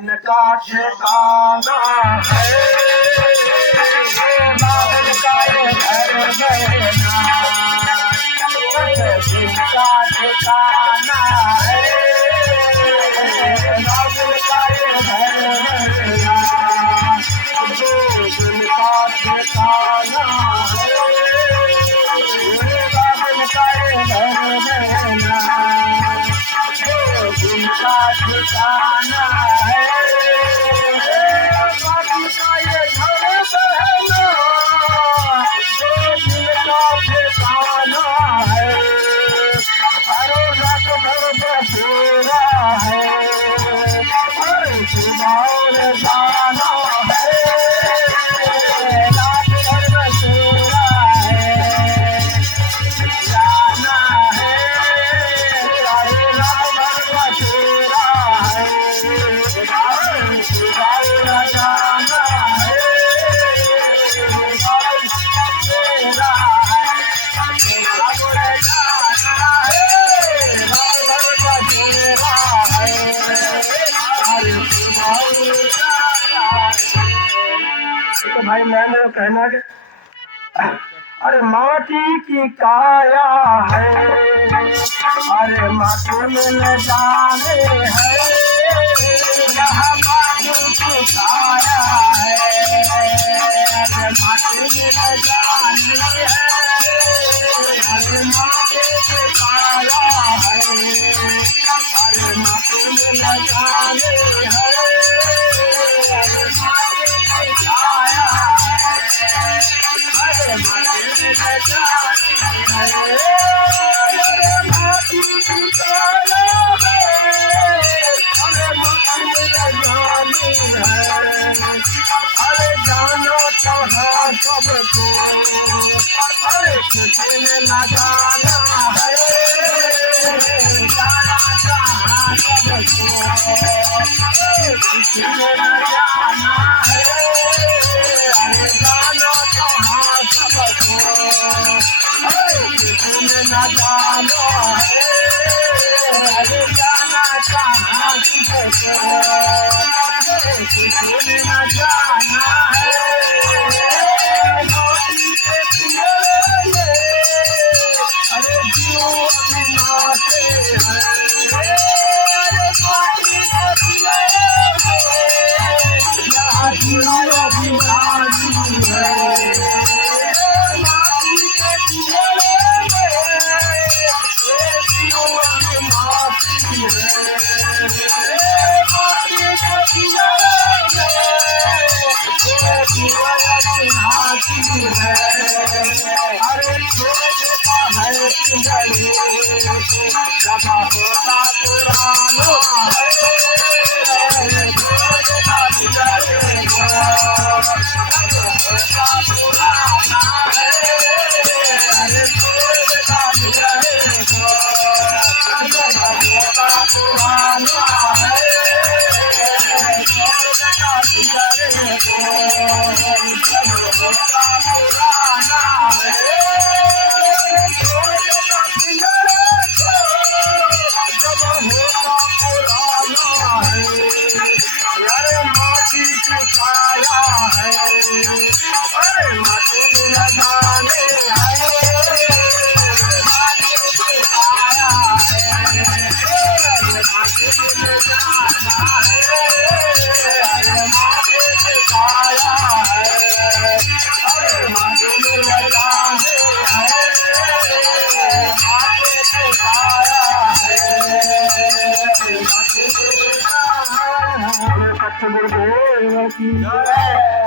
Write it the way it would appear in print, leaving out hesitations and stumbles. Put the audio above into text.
इनका ठिकाना है बाबुल का ये घर बहना, इनका ठिकाना है बाबुल का ये घर बहना, इनका ठिकाना है बाबुल का ये घर बहना, इनका ठिकाना है बाबुल का ये घर बहना, इनका ठिकाना है। अरे रात भर बसेरा है, अरे सुबह जाना है, रात भर बसेरा है, जाना है, अरे रात भर बसेरा है, अरे सुबह जाना है, बसेरा है, बाबुल जाना है, रात भर बसेरा है, अरे सुबह जाना है। तो भाई मैंने कहना कि अरे माटी की काया है, अरे माटी में न जाने है, यहाँ माटी की काया है, अरे माटी में न जाने है, अरे माटी की काया है, अरे माटी में न जाने है, अरे माटी की काया है, अरे माटी में न जाने है, अरे माटी की काया है, अरे माटी में न जाने है, अरे जानो कहाँ सबको, अरे किसी ने न जाना है, जाना कहाँ सबको, किसी ने न जाना है, अरे जानो कहाँ सबको, अरे किसी ने न जाना है, अरे जाना कहाँ सबको, अरे किसी ने न जाना है, नौकरी के किनारे, अरे जो अविनाशी है, अरे नौकरी के किनारे, यहाँ जो अविनाशी है, नौकरी के किनारे, जो अविनाशी है, नौकरी के किनारे, अरे छोटा है पिंजरे, जमा होता पुराना है, अरे छोटा पिंजरे जमा होता पुराना है, अरे छोटा पिंजरे जमा होता पुराना है, छोटा पिंजरे सतगुरुदेव की जय।